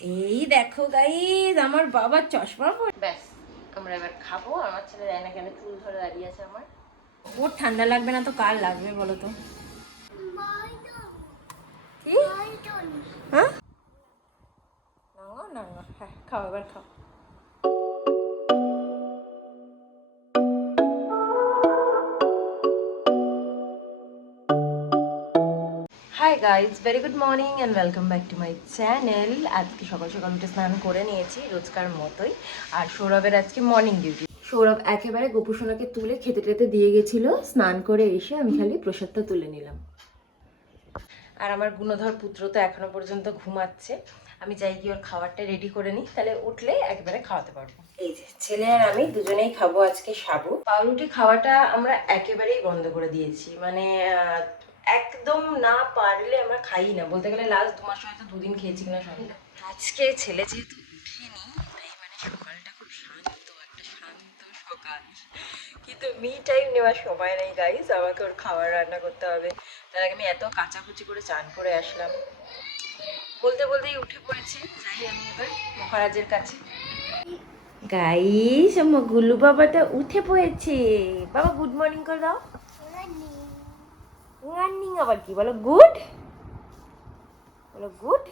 এই দেখো গাইস, আমার বাবার চশমা পরে ব্যাস আমরা এবার খাবো। আমার ছেলে যায় না কেন, চুল ধরে দাঁড়িয়ে আছে আমার। ওর ঠান্ডা লাগবে না তো কার লাগবে বলো তো? কি হ্যাঁ না না, হ্যাঁ খাও এবার খাও। Hi guys, very good morning and welcome back to my channel. আজকে সকাল সকাল উঠে স্নান করে নিয়েছি রোজকার মতোই। আর সৌরভের আজকে মর্নিং ডিউটি। সৌরভ একেবারে গোপুসোনাকে তুলে খেতে টেতে দিয়ে গেছিল, স্নান করে এসে আমি খালি প্রসাদটা তুলে নিলাম। আর আমার গুণধর পুত্র তো এখনো পর্যন্ত ঘুমাচ্ছে। আমি যাই গিয়ে ওর খাবারটা রেডি করে নিই, তাহলে উঠলে একেবারে খাওয়াতে পারবো। এই যে ছেলে আর আমি দুজনেই খাবো আজকে সাবু। পাউরুটি খাওয়াটা আমরা একেবারেই বন্ধ করে দিয়েছি, মানে একদম না পারলে আমরা খাই না। বলতে গেলে লাস্ট 2 মাস হয়তো 2 দিন খেয়েছি কিনা সন্ধ্যা। আজকে ছেলে যেহেতু উঠেনি তাই মানে সকালটা খুব শান্ত, একটা শান্ত সকাল। কিন্তু মি টাইম নেওয়ার সময় নেই গাইস, আমাকে ওর খাবার রান্না করতে হবে। তার আগে আমি এত কাচাকুচি করে চান করে আসলাম, বলতে বলতেই উঠে পড়েছে। যাই আমি এবার মহারাজের কাছে। গাইস, আমার গুল্লু বাবাটা উঠে পড়েছে। বাবা গুড মর্নিং করে দাও। মর্নিং আবার কি বলো? গুড বলো, গুড।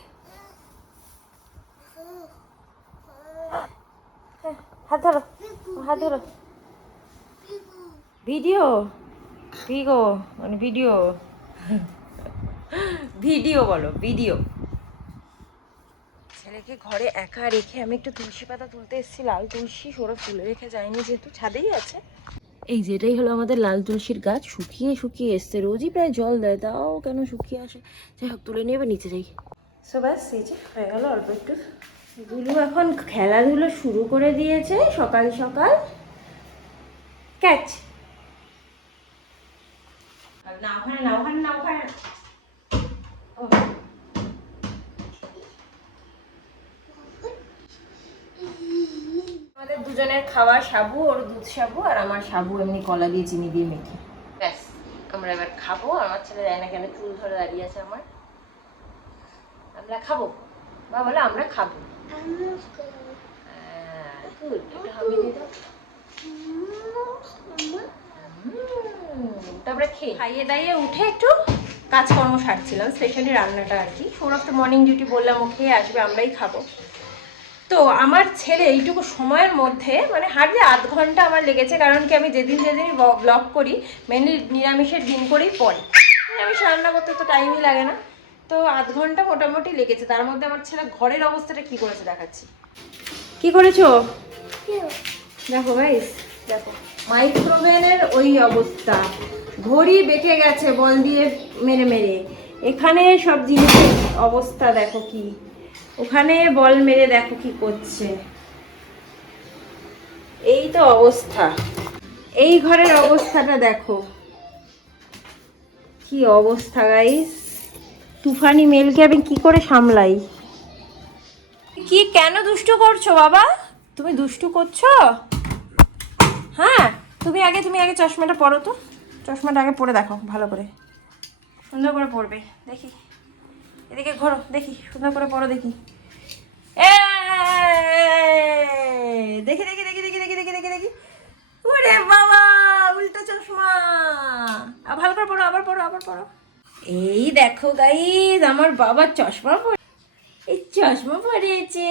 হাত ধরো, হাত ধরো। ভিডিও ভিগো মানে ভিডিও ভিডিও বলো, ভিডিও। ছেলেকে ঘরে একা রেখে আমি একটু তুলসী পাতা তুলতে এসেছি। লাল তুলসী সৌরভ তুলে রেখে যায়নি, যেহেতু ছাদেই আছে। এই যেটাই হলো আমাদের লাল তুলসীর গাছ, শুকিয়ে শুকিয়ে এসছে। রোজই প্রায় জল দেয়, তাও কেন শুকিয়ে আসে। যাই হোক, তুলে নিয়ে এবার নিচে যাই। সো ব্যাস এই যে হয়ে গেল অল্প একটু। গুলু এখন খেলাধুলো শুরু করে দিয়েছে সকাল সকাল। ক্যাচ না, ওখানে না, ওখানে না, ওখানে না। আমাদের দুজনের খাওয়া সাবু, ওর দুধ সাবু আর আমার সাবু এমনি কলা দিয়ে চিনি দিয়ে মেখে। ব্যাস আমরা এবার খাবো। আমার ছেলে যায় না কেন, চুল ধরে দাঁড়িয়ে আছে আমার। আমরা খাবো, বা বলে আমরা খাবো। গুড, একটু হামি দিয়ে দাও। তারপরে খাইয়ে দাইয়ে উঠে একটু কাজকর্ম সারছিলাম, স্পেশালি রান্নাটা আর কি। সৌরভ তো মর্নিং ডিউটি, বললাম ও খেয়ে আসবে, আমরাই খাবো। তো আমার ছেলে এইটুকু সময়ের মধ্যে মানে হার্ডলি আধ ঘন্টা আমার লেগেছে, কারণ কি আমি যেদিন যেদিন ব্লগ করি মেনলি নিরামিষের দিন করেই পড়ি। নিরামিষ রান্না করতে তো টাইমই লাগে না, তো আধ ঘন্টা মোটামুটি লেগেছে। তার মধ্যে আমার ছেলে ঘরের অবস্থাটা কি করেছে দেখাচ্ছি। কি করেছো দেখো গাইস, দেখো মাইক্রোওভেনের ওই অবস্থা। ঘড়ি বেঁকে গেছে বল দিয়ে মেরে মেরে। এখানে সব জিনিসের অবস্থা দেখো কি, ওখানে বল মেরে দেখো কি করছে। এই তো অবস্থা, এই ঘরের অবস্থাটা দেখো কি অবস্থা গাইস। তুফানি মেলকে আমি কি করে সামলাই? কি কেন দুষ্টু করছো বাবা? তুমি দুষ্টু করছো? হ্যাঁ, তুমি আগে চশমাটা পরো তো। চশমাটা আগে পরে দেখো ভালো করে, সুন্দর করে পরবে দেখি। এদিকে ঘোরো দেখি, সুন্দর করে পরো দেখি। দেখি দেখি দেখি দেখি দেখি দেখি দেখি দেখি। ওরে বাবা, উল্টা চশমা। ভালো করে পড়ো, আবার পড়ো, আবার পড়ো। এই দেখো গাইস, আমার বাবার চশমা পরে, এই চশমা পরেছে,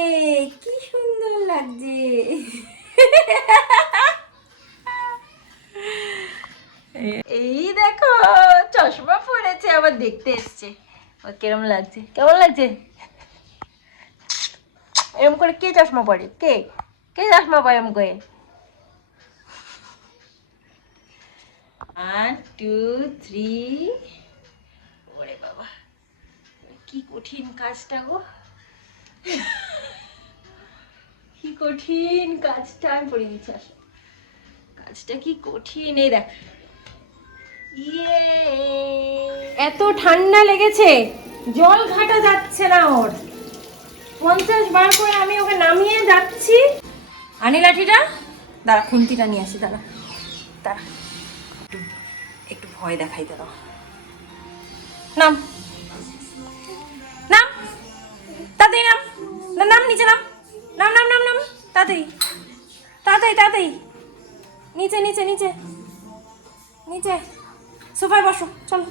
কি সুন্দর লাগছে। এই দেখো চশমা পরেছে, আবার দেখতে এসছে। কেমন লাগছে, কেমন লাগছে? এরকম করে কে চশমা পরে? কে কে চশমা পরে এরকম করে? 1 2 3। ওরে বাবা, কি কঠিন কাজটা গো, কি কঠিন কাজটা। আমি পড়ে দিচ্ছি, আসো। কাজটা কি কঠিন, এই দেখ। ইয়ে, এত ঠান্ডা লেগেছে, জল ঘাটা যাচ্ছে না ওর। 50 বার করে আমি ওকে নামিয়ে যাচ্ছি। আনি লাঠিটা, দাঁড়া খুন্তিটা নিয়ে আসি, দাঁড়া দাঁড়া, একটু ভয় দেখাই দাঁড়া। নাম নাম, তাড়াতাড়ি নাম, না তাড়াতাড়ি তাড়াতাড়ি তাড়াতাড়ি, নিচে নিচে নিচে নিচে, সোফায় বসো, চলো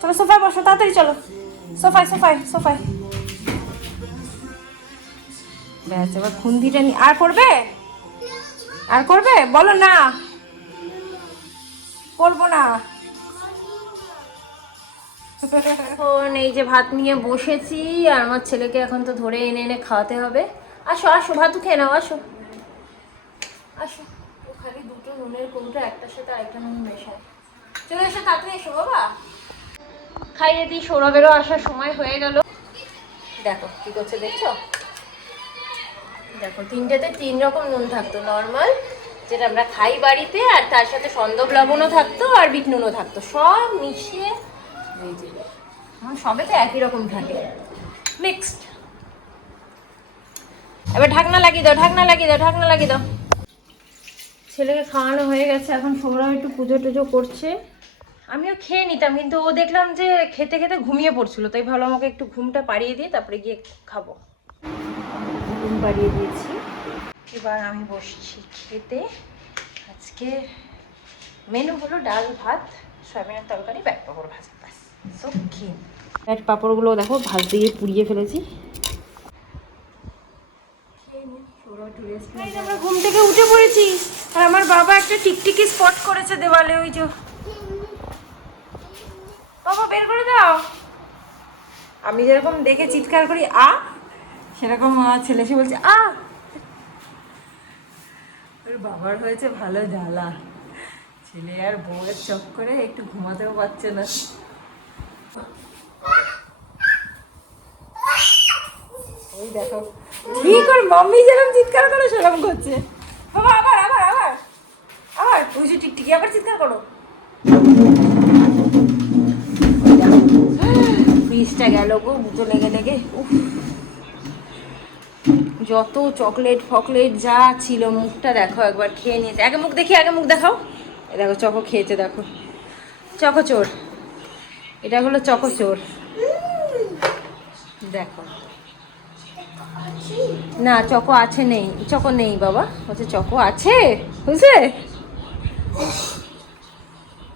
চলো সোফায় বসো, তাড়াতাড়ি চলো, সোফায় সোফায় সোফায়। ব্যাস, এবার খুন্তিটা আর করবে, আর করবে, বলো না করবো না। এখন এই যে ভাত নিয়ে বসেছি, আর আমার ছেলেকে এখন তো ধরে এনে এনে খাওয়াতে হবে। আসো আসো, ভাতও খেয়ে নাও, আসো আসো। ও খালি দুটো নুনের কৌটো, একটার সাথে আরেকটা নুন মেশায়। চলে এসো, তাড়াতাড়ি এসো বাবা, খাইয়ে দিই। সৌরভেরও আসার সময় হয়ে গেল। দেখো কি করছে, দেখছো? দেখো, তিনটেতে তিন রকম নুন থাকতো, নর্মাল যেটা আমরা খাই বাড়িতে, আর তার সাথে সন্দব লবণও থাকতো, আর বিট নুনও থাকতো, সব মিশিয়ে সবে তো একই রকম থাকে, মিক্সড। এবার ঢাকনা লাগিয়ে দাও, ঢাকনা লাগিয়ে দাও, ঢাকনা লাগিয়ে দাও। ছেলেকে খাওয়ানো হয়ে গেছে, এখন সৌরভ একটু পুজো টুজো করছে। আমিও খেয়ে নিতাম, কিন্তু ও দেখলাম যে খেতে খেতে ঘুমিয়ে পড়ছিল, তাই ভালো আমাকে একটু ঘুমটা পাড়িয়ে দিয়ে তারপরে গিয়ে খাবো। ঘুম পাড়িয়ে দিয়েছি, এবার আমি বসছি খেতে। আজকে মেনু হলো ডাল ভাত, সয়াবিনের তরকারি, ব্যাট পাঁপড় ভাজা, ব্যাস। সো খেয়ে ব্যাট পাঁপড়গুলো দেখো ভাজতে গিয়ে পুড়িয়ে ফেলেছি। আমরা ঘুম থেকে উঠে পড়েছি, আর আমার বাবা একটা টিকটিকি স্পট করেছে দেওয়ালে, ওই যে। বাবা বের করে দাও। আমি যেরকম দেখে চিৎকার করি আ, সেরকম আমার ছেলে এসে বলছে আ। ওর বাবার হয়েছে ভালো জ্বালা, ছেলে আর বউয়ের চক্করে একটু ঘুমাতেও পারছে না। ওই দেখো কি করে মাম্মি যেরকম চিৎকার করে সেরকম করছে। বাবা আবার আবার আবার আবার, ওই যে টিকটিকি আবার চিৎকার করো। ফ্রিজটা গেল গো, মুখে লেগে লেগে। যত চকলেট ফকলেট যা ছিল, মুখটা দেখো একবার, খেয়ে নিয়েছে। আগে মুখ দেখি, আগে মুখ দেখাও। এ দেখো চকো খেয়েছে, দেখো চকোচোর, এটা হলো চকোচোর। দেখো না, চকো আছে নেই, চকো নেই বাবা, বলছে চকো আছে, বুঝলে?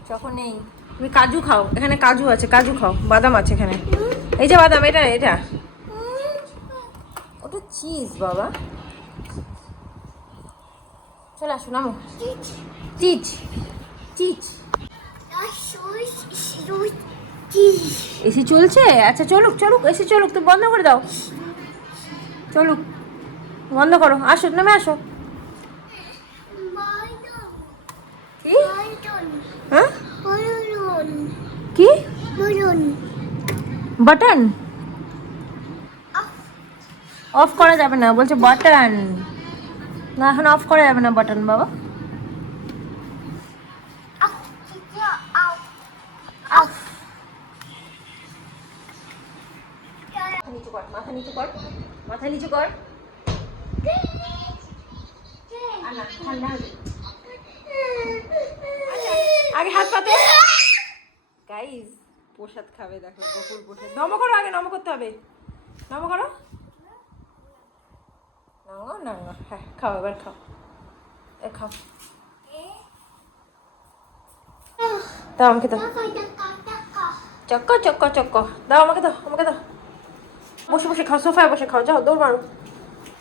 চকো নেই। তুমি কাজু খাও, এখানে কাজু আছে, কাজু খাও, বাদাম আছে এখানে, এই যে বাদাম, এটা এটা ওটা চিজ বাবা। চলে আসো, নামো। Cheese cheese. এসি চলছে, আচ্ছা চলুক চলুক, এসি চলুক, তুমি বন্ধ করে দাও, চলুক, বন্ধ করো, আসো নামে আসো। কি হ্যাঁ, কি বাটন অফ করা যাবে না, বলছে বাটন না, এখন অফ করা যাবে না বাটন বাবা। নিচু কর, মাথা নিচু কর, মাথা নিচু কর। আগে হাত পাতো। গাইস প্রসাদ খাবে, দেখো গোপুর প্রসাদ। নম করো, আগে নম করতে হবে, নম করো, নম নম। হ্যাঁ খাও, এবার খাও, এ খাও, দাও আমাকে দাও, চক্ক চক্ক চক্ক, দাও আমাকে দাও, আমাকে দাও। বসে বসে খাও, সোফায় বসে খাও, যাও দৌড় মারো,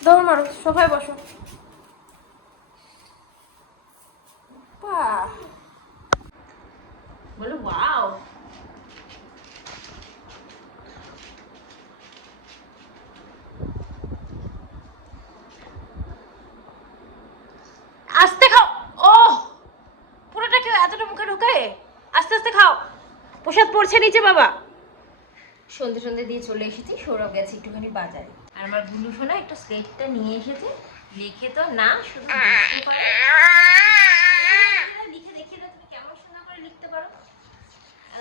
দৌড় মারো, সোফায় বসো। বাহ, বলো ওয়াও। আস্তে খাও, ও পুরোটা কেউ এতটা মুখে ঢুকে, আস্তে আস্তে খাও, প্রসাদ পড়ছে নিচে বাবা। সন্ধে সন্ধে দিয়ে চলে এসেছি, সৌরভ গেছে একটুখানি বাজারে, আর আমার গুলু সোনা একটু স্লেটটা নিয়ে এসেছে, লিখে তো না শুধু লিখতে পারে। লিখে দেখিয়ে দাও তুমি কেমন সুন্দর করে লিখতে পারো।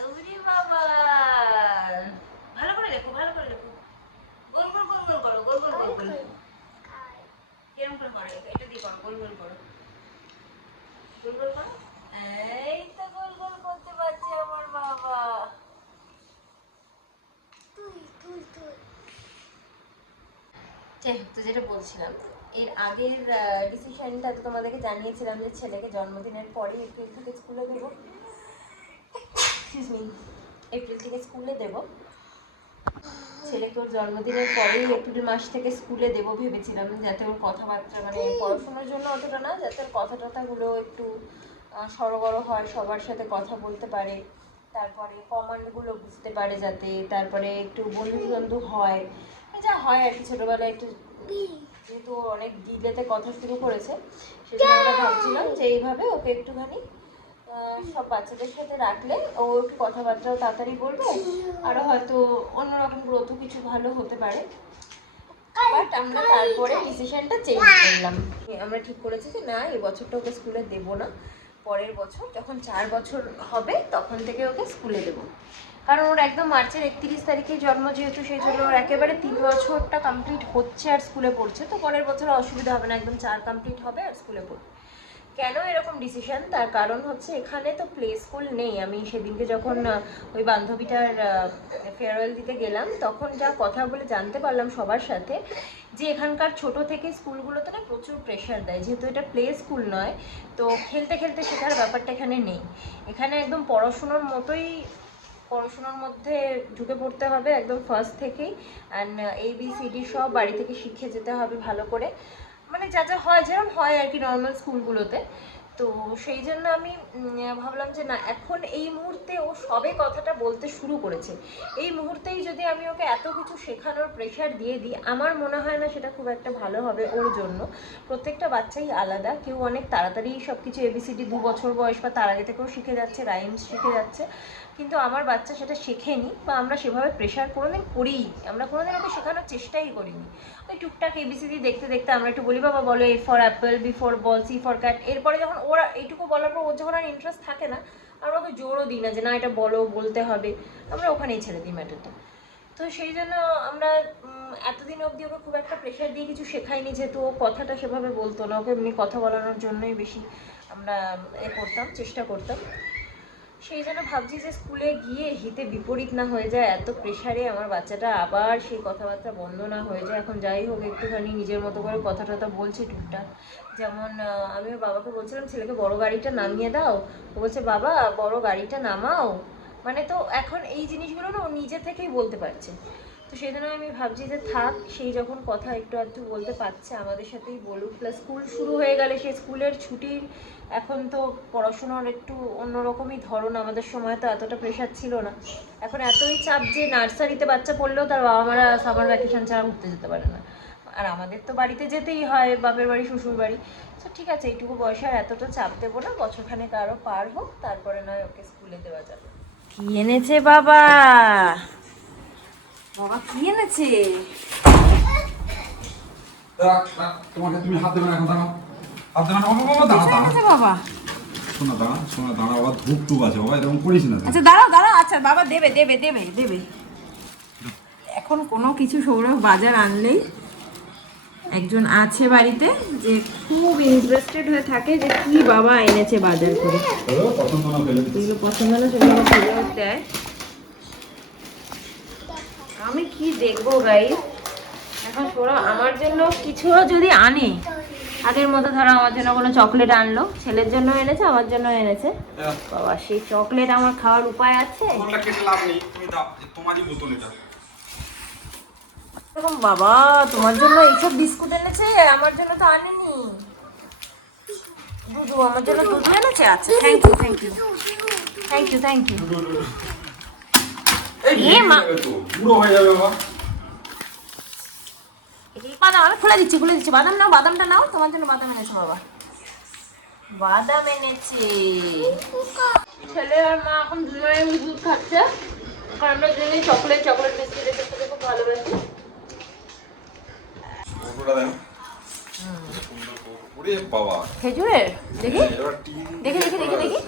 ওরে বাবা, ভালো করে লেখো, ভালো করে লেখো, গোল গোল গোল গোল করো, গোল গোল গোল গোল। কিরম করে করো, এটা দিয়ে করো, গোল গোল করো, গোল গোল করো। এই তো গোল গোল করতে পারছে আমার বাবা। তো যেটা বলছিলাম, এর আগের ডিসিশনটা তো তোমাদেরকে জানিয়েছিলাম যে ছেলেকে জন্মদিনের পরেই এপ্রিল থেকে স্কুলে দেবো, এপ্রিল থেকে স্কুলে দেবো। ছেলেকে ওর জন্মদিনের পরেই এপ্রিল মাস থেকে স্কুলে দেবো ভেবেছিলাম, যাতে ওর কথাবার্তা মানে পড়াশোনার জন্য অতটা না, যাতে ওর কথা টথাগুলো একটু সড়গড় হয়, সবার সাথে কথা বলতে পারে, তারপরে কমান্ডগুলো বুঝতে পারে যাতে, তারপরে একটু বন্ধু বন্ধু হয়, যা হয় আর কি ছোটোবেলায় একটু, যেহেতু অনেক ডিলেতে কথা শুরু করেছে সেজন্য আমরা ভাবছিলাম যে এইভাবে ওকে একটুখানি সব বাচ্চাদের সাথে রাখলে ও একটু কথাবার্তাও তাড়াতাড়ি বলবে, আরও হয়তো অন্যরকম গ্রোথও কিছু ভালো হতে পারে। বাট আমরা তারপরে ডিসিশনটা চেঞ্জ করলাম, আমরা ঠিক করেছি যে না, এই বছরটা ওকে স্কুলে দেবো না, পরের বছর যখন 4 বছর হবে তখন থেকে ওকে স্কুলে দেবো। কারণ ওর একদম মার্চের 31 তারিখে জন্ম, যেহেতু সেই জন্য ওর একেবারে 3 বছরটা কমপ্লিট হচ্ছে আর স্কুলে পড়ছে, তো পরের বছর অসুবিধা হবে না, একদম 4 কমপ্লিট হবে আর স্কুলে পড়বে। কেন এরকম ডিসিশন, তার কারণ হচ্ছে এখানে তো প্লে স্কুল নেই। আমি সেদিনকে যখন ওই বান্ধবীটার ফেয়ারওয়েল দিতে গেলাম তখন যা কথা বলে জানতে পারলাম সবার সাথে, যে এখানকার ছোট থেকে স্কুলগুলোতে না প্রচুর প্রেশার দেয়, যেহেতু এটা প্লে স্কুল নয়, তো খেলতে খেলতে শেখার ব্যাপারটা এখানে নেই। এখানে একদম পড়াশুনোর মতোই, পড়াশোনার মধ্যে ঢুকে পড়তে হবে একদম ফার্স্ট থেকেই, অ্যান্ড ABCD সব বাড়ি থেকে শিখে যেতে হবে ভালো করে, মানে যা যা হয় যেরকম হয় আর কি নর্মাল স্কুলগুলোতে। তো সেই জন্য আমি ভাবলাম যে না, এখন এই মুহূর্তে ও সবে কথাটা বলতে শুরু করেছে, এই মুহূর্তেই যদি আমি ওকে এত কিছু শেখানোর প্রেশার দিয়ে দিই, আমার মনে হয় না সেটা খুব একটা ভালো হবে ওর জন্য। প্রত্যেকটা বাচ্চাই আলাদা, কেউ অনেক তাড়াতাড়ি সব কিছু ABCD 2 বছর বয়স বা তার আগে থেকেও শিখে যাচ্ছে, রাইমস শিখে যাচ্ছে, কিন্তু আমার বাচ্চা সেটা শেখেনি, বা আমরা সেভাবে প্রেশার কোনোদিন করিই, আমরা কোনোদিন ওকে শেখানোর চেষ্টাই করিনি। ওই টুকটাক ABCD দেখতে দেখতে আমরা একটু বলি বাবা বলো A for Apple, B for ball, C for cat, এরপরে যখন ওরা এইটুকু বলার পর ওর যখন আর ইন্টারেস্ট থাকে না, আমরা ওকে জোরও দিই না যে না এটা বলো, বলতে হবে, আমরা ওখানেই ছেড়ে দিই ম্যাটারটা। তো সেই জন্য আমরা এতদিন অবধি ওকে খুব একটা প্রেশার দিয়ে কিছু শেখাইনি, যেহেতু ও কথাটা সেভাবে বলতো না, ওকে এমনি কথা বলানোর জন্যই বেশি আমরা করতাম, চেষ্টা করতাম। সেই জন্য ভাবছি যে স্কুলে গিয়ে হিতে বিপরীত না হয়ে যায়, এত প্রেশারে আমার বাচ্চাটা আবার সেই কথাবার্তা বন্ধ না হয়ে যায়। এখন যাই হোক একটুখানি নিজের মতো করে কথা টথা বলছে টুকটাক, যেমন আমি ওর বাবাকে বলছিলাম ছেলেকে বড় গাড়িটা নামিয়ে দাও, ও বলছে বাবা বড় গাড়িটা নামাও, মানে তো এখন এই জিনিসগুলো না ও নিজে থেকেই বলতে পারছে। তো সেই জন্য আমি ভাবছি যে থাক, সেই যখন কথা একটু আধটু বলতে পারছে আমাদের সাথেই বলুক, প্লাস স্কুল শুরু হয়ে গেলে সেই স্কুলের ছুটির, এখন তো পড়াশোনার একটু অন্যরকমই ধরন, আমাদের সময় তো এতটা প্রেশার ছিল না, এখন এতই চাপ যে নার্সারিতে বাচ্চা পড়লেও তার বাবা মারা সামার ভ্যাকেশন ছাড়া ঘুরতে যেতে পারে না, আর আমাদের তো বাড়িতে যেতেই হয়, বাপের বাড়ি শ্বশুর বাড়ি। তো ঠিক আছে, এইটুকু বয়সে আর এতটা চাপ দেবো না, বছরখানেক আরও পার হোক, তারপরে নয় ওকে স্কুলে দেওয়া যাবে। কি এনেছে বাবা, বাবা কি এনেছে? তোমাকে তুমি হাত দেবে না, এখন দাঁড়াও, হাত দেবে না বাবা, দাঁড়া দাঁড়া বাবা শোনা, দাঁড়া শোনা, দাঁড়া বাবা, ধূপ টুপ আছে বাবা, এরকম করিস না। আচ্ছা দাঁড়াও দাঁড়াও, আচ্ছা বাবা দেবে দেবে দেবে দেবে। এখন কোনো কিছু সৌরভ বাজার আনলেই একজন আছে বাড়িতে যে খুব ইন্টারেস্টেড হয়ে থাকে যে কি বাবা এনেছে বাজার করে, পছন্দ না পেলে যেগুলো পছন্দ না সেগুলো ফেলে দেয়। আমি কি দেখবো গাইস, এখন সৌরভ আমার জন্য কিছু যদি আনে, আগের মতো ধরো আমার জন্য কোনো চকলেট আনলো, ছেলের জন্য এনেছে আমার জন্য এনেছে, বাবা সেই চকলেট আমার খাওয়ার উপায় আছে? তোমারই বোতল এটা। এরকম বাবা তোমার জন্য এইসব বিস্কুট এনেছে, আমার জন্য তো আনেনি। দুধু, আমার জন্য দুধু এনেছে, আচ্ছা thank you thank you thank you thank you. পুরো হয়ে যাবে বাবা। বাদাম আমি খুলে দিচ্ছি খুলে দিচ্ছি, বাদাম নাও, বাদামটা নাও, তোমার জন্য বাদাম এনেছে বাবা, বাদাম এনেছে। ছেলে আর মা এখন দুজনে দুধ খাচ্ছে, কারণ আমরা দুজনে চকলেট চকলেট বিস্কুট খেতে খুব ভালোবাসি। খেজুরের দেখি দেখি দেখি দেখি দেখি,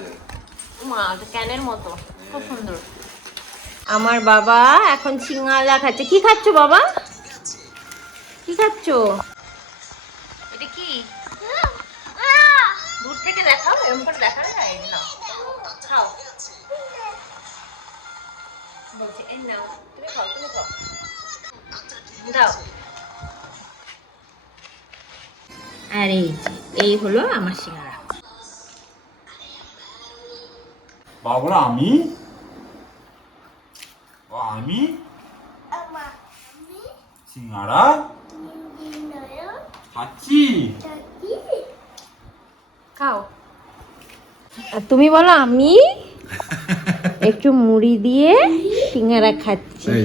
মা ক্যানের মতো, খুব সুন্দর। আমার বাবা এখন সিঙ্গারা খাচ্ছে। কি খাচ্ছ বাবা, কি খাচ্ছ? এটা কি দূর থেকে দেখাও, এরকম করে দেখানো যায় না, খাও বলছে এই নাও, তুমি খাও তুমি খাও, দাও আর এই হলো আমার সিঙ্গারা। বাবা আমি আমি সিঙ্গারা খাচ্ছি। খাও। আর তুমি বলো আমি একটু মুড়ি দিয়ে সিঙ্গারা খাচ্ছি।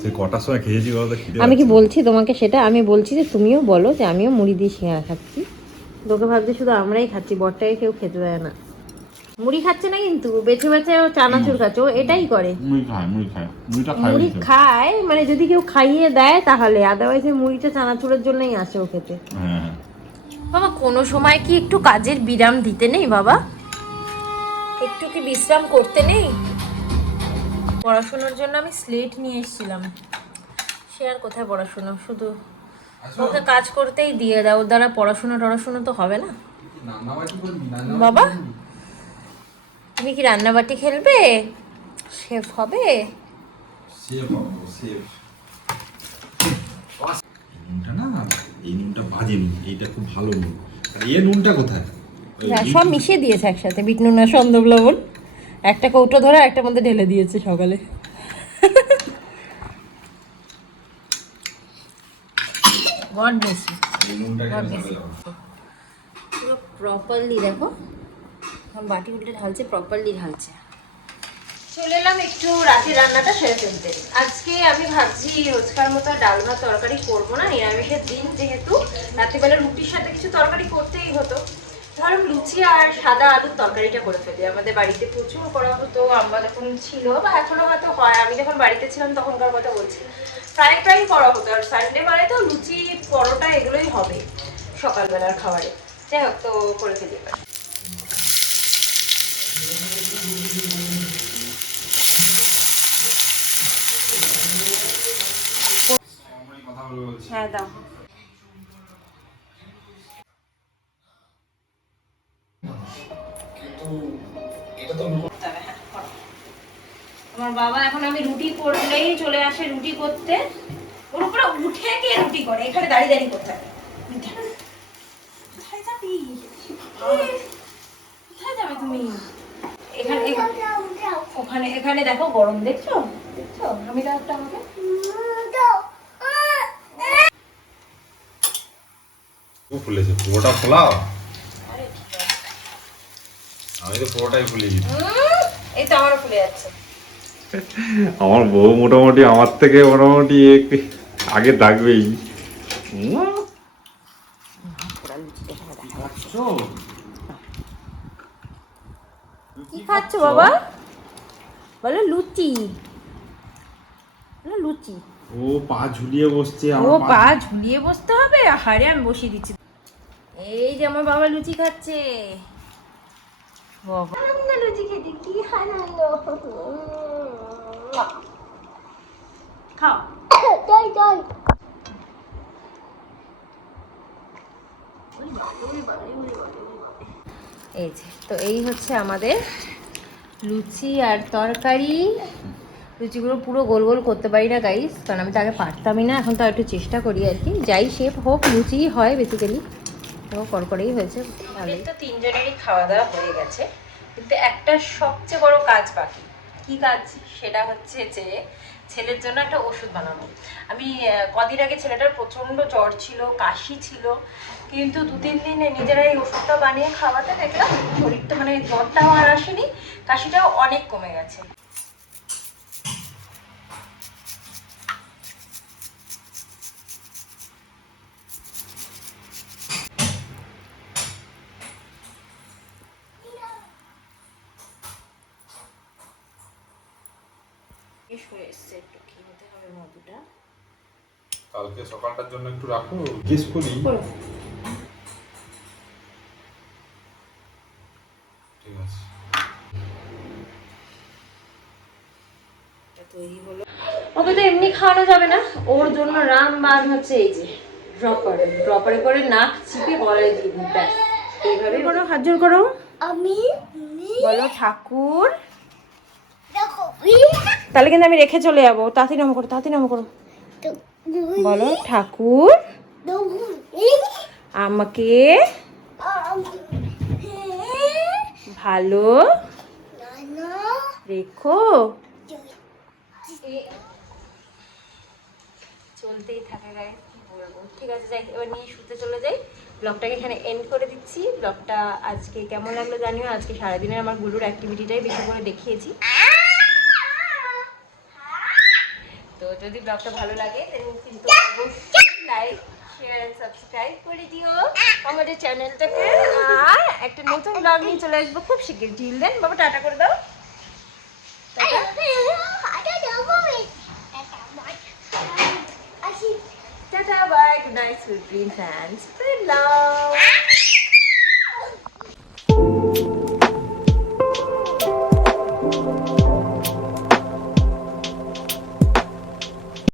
সে কটার সময় খেয়েছি বলো তো? আমি কি বলছি তোমাকে সেটা? আমি বলছি যে তুমিও বলো যে আমিও মুড়ি দিয়ে সিঙ্গারা খাচ্ছি। লোকে ভাবছে শুধু আমরাই খাচ্ছি, বরটাকে কেউ খেতে দেয় না। মুড়ি খাচ্ছে না কিন্তু, বেছে বেছে ও চানাচুর খাচ্ছে, ও এটাই করে। মুড়ি খায় মানে যদি কেউ খাইয়ে দেয় তাহলে, আদারওয়াইজ মুড়িটা চানাচুরের জন্যই আসে ও খেতে। বাবা কোনো সময় কি একটু কাজের বিরাম দিতে নেই বাবা? একটু কি বিশ্রাম করতে নেই? পড়াশোনার জন্য আমি স্লেট নিয়ে এসেছিলাম, সে আর কোথায় পড়াশোনা, শুধু ওকে কাজ করতেই দিয়ে দাও, ওর দ্বারা পড়াশোনা তো হবে না। বাবা তুমি কি রান্নাবাটি খেলবে? শেফ হবে? নুনটা না, এই নুনটা বাজে নুন, এইটা খুব ভালো নুন। আর এই নুনটা কোথায়? সব মিশিয়ে দিয়েছে একসাথে, বিট নুন আর সন্দব লবণ, একটা কৌটো ধরে একটার মধ্যে ঢেলে দিয়েছে সকালে। God bless you. পুরো প্রপারলি দেখো, এখন বাটি উল্টে ঢালছে, প্রপারলি ঢালছে। চলে এলাম একটু রাতে রান্নাটা সেরে ফেলতে। আজকে আমি ভাবছি রোজকার মতো ডাল ভাত তরকারি করবো না, নিরামিষের দিন যেহেতু রাত্রিবেলা রুটির সাথে কিছু তরকারি করতেই হতো। ধরো লুচি আর সাদা আলুর তরকারিটা করে ফেলি। আমাদের বাড়িতে প্রচুর করা হতো, আমরা যখন ছিল বা এখনো হয়তো হয়, আমি যখন বাড়িতে ছিলাম তখনকার কথা বলছি, প্রায় করা হতো। আর সানডে মানে তো লুচি পরোটা এগুলোই হবে সকালবেলার খাবারে। যাই হোক, তো করে ফেলি এবার। হ্যাঁ দাও। আমার বাবা এখন আমি রুটি করলেই চলে আসে রুটি করতে। ওর উপরে উঠে কে রুটি করে? এখানে দাঁড়িয়ে কোথায়? কোথায় যাবি? কোথায় যাবে তুমি? এখানে ওখানে এখানে দেখো গরম, দেখছো? আমি দাও একটা আমাকে। ফুলেছে, পুরোটা ফোলাও। আমি তো পুরোটাই ফুলে দিই। এই তো আমারও ফুলে যাচ্ছে। আমার বউ মোটামুটি আমার থেকে মোটামুটি আগে ডাকবেই। কি খাচ্ছ বাবা? বলো লুচি। লুচি। ও পা ঝুলিয়ে বসছে। ও পা ঝুলিয়ে বসতে হবে? আরে আমি বসিয়ে দিচ্ছি। এই যে আমার বাবা লুচি খাচ্ছে। বাবা লুচি খেতে কি আনন্দ। খাও। এই যে তো এই হচ্ছে আমাদের লুচি আর তরকারি। লুচিগুলো পুরো গোল গোল করতে পারি না গাইস, কারণ আমি তো আগে পারতামই না, এখন তো একটু চেষ্টা করি আর কি। যাই শেপ হোক, লুচি হয় বেসিক্যালি, তো কড়কড়েই হয়েছে ভালোই। তো তিনজনেরই খাওয়া দাওয়া হয়ে গেছে, কিন্তু একটা সবচেয়ে বড় কাজ বাকি। কি কাজ? সেটা হচ্ছে যে ছেলের জন্য একটা ওষুধ বানানো। আমি কদিন আগে ছেলেটার প্রচণ্ড জ্বর ছিল, কাশি ছিল, কিন্তু 2-3 দিনে নিজেরাই ওষুধটা বানিয়ে খাওয়াতে দেখলাম শরীরটা মানে জ্বরটাও আর আসেনি, কাশিটাও অনেক কমে গেছে। কালকে সকালটার জন্য একটু রাখো, জিজ্ঞেস করি। ঠিক আছে। ওকে তো এমনি খাওয়ানো যাবে না, ওর জন্য রামবান হচ্ছে এই যে ড্রপারে করে নাক চিপে গলায় দিয়ে দিই, ব্যাস এইভাবে করো। হাত জোর করো। আমি বলো ঠাকুর। তাহলে কিন্তু আমি রেখে চলে যাবো। তাড়াতাড়ি নাম করো। বলো ঠাকুর আমাকে ভালো রেখো। চলতেই থাকে গাইস, কি বলবো। ঠিক আছে, যাই, এবার নিয়ে শুতে চলে যাই। ব্লগটাকে এখানে এন্ড করে দিচ্ছি। ব্লগটা আজকে কেমন লাগলো জানিও। আজকে সারাদিনের আমার গুলুর অ্যাক্টিভিটিটাই বেশি করে দেখিয়েছি। তো যদি ব্লগটা ভালো লাগে কিন্তু অবশ্যই লাইক শেয়ার এন্ড সাবস্ক্রাইব করে দিও আমাদের চ্যানেলটাকে। আর একটা নতুন ব্লগ নিয়ে চলে আসবো খুব শিগগির। টিল দেন বাবা টাটা করে দাও। Tata, bye, good night, sweet dreams and spread love.